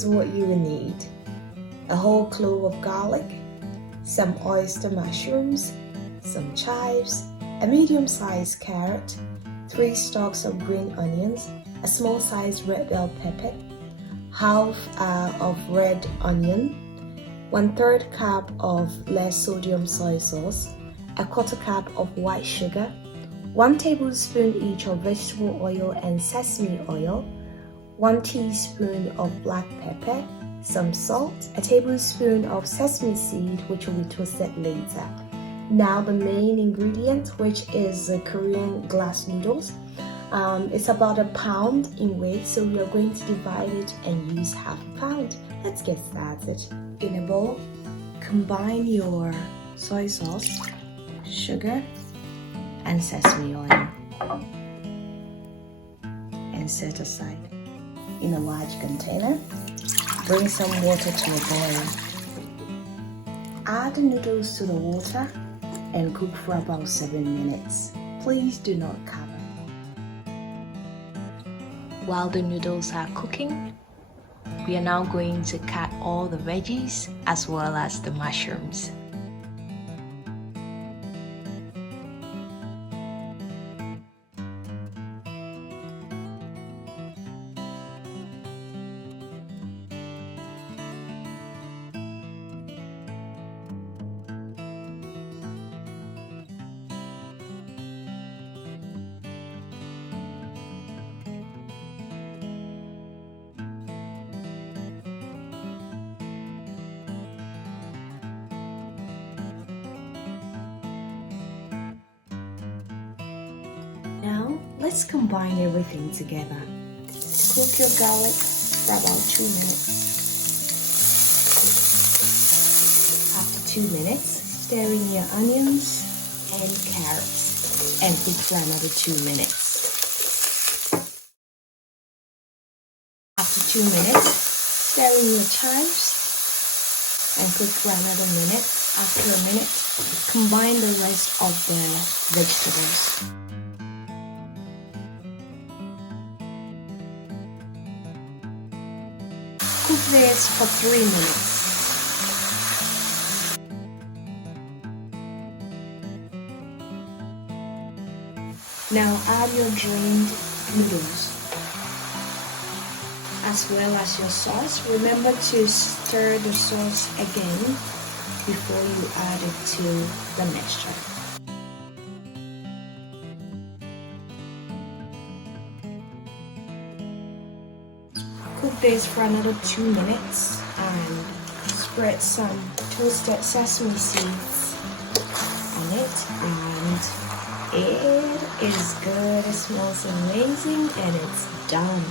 Here's what you will need: a whole clove of garlic, some oyster mushrooms, some chives, a medium-sized carrot, 3 stalks of green onions, a small-sized red bell pepper, half of red onion, 1/3 cup of less sodium soy sauce, a 1/4 cup of white sugar, 1 tablespoon each of vegetable oil and sesame oil, 1 teaspoon of black pepper, some salt, a tablespoon of sesame seed, which will be toasted later. Now the main ingredient, which is Korean glass noodles. It's about 1 pound in weight, so we are going to divide it and use half a pound. Let's get started. In a bowl, combine your soy sauce, sugar, and sesame oil and set aside. In a large container, bring some water to a boil. Add the noodles to the water and cook for about 7 minutes. Please do not cover. While the noodles are cooking, we are now going to cut all the veggies as well as the mushrooms. Now, let's combine everything together. Cook your garlic for about 2 minutes. After 2 minutes, stir in your onions and carrots and cook for another 2 minutes. After 2 minutes, stir in your chives and cook for another minute. After a minute, combine the rest of the vegetables. Cook this for 3 minutes. Now add your drained noodles as well as your sauce. Remember to stir the sauce again before you add it to the mixture. Cook this for another 2 minutes and spread some toasted sesame seeds on it, and it is good. It smells amazing and it's done.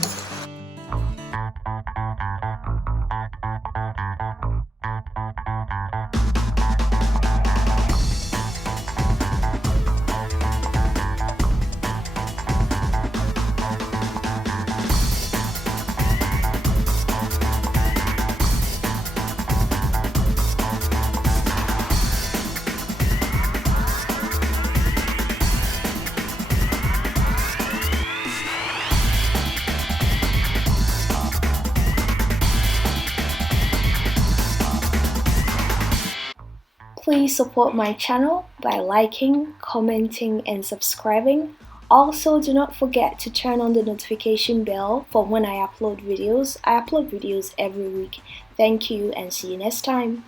Please support my channel by liking, commenting, and subscribing. Also, do not forget to turn on the notification bell for when I upload videos. I upload videos every week. Thank you and see you next time.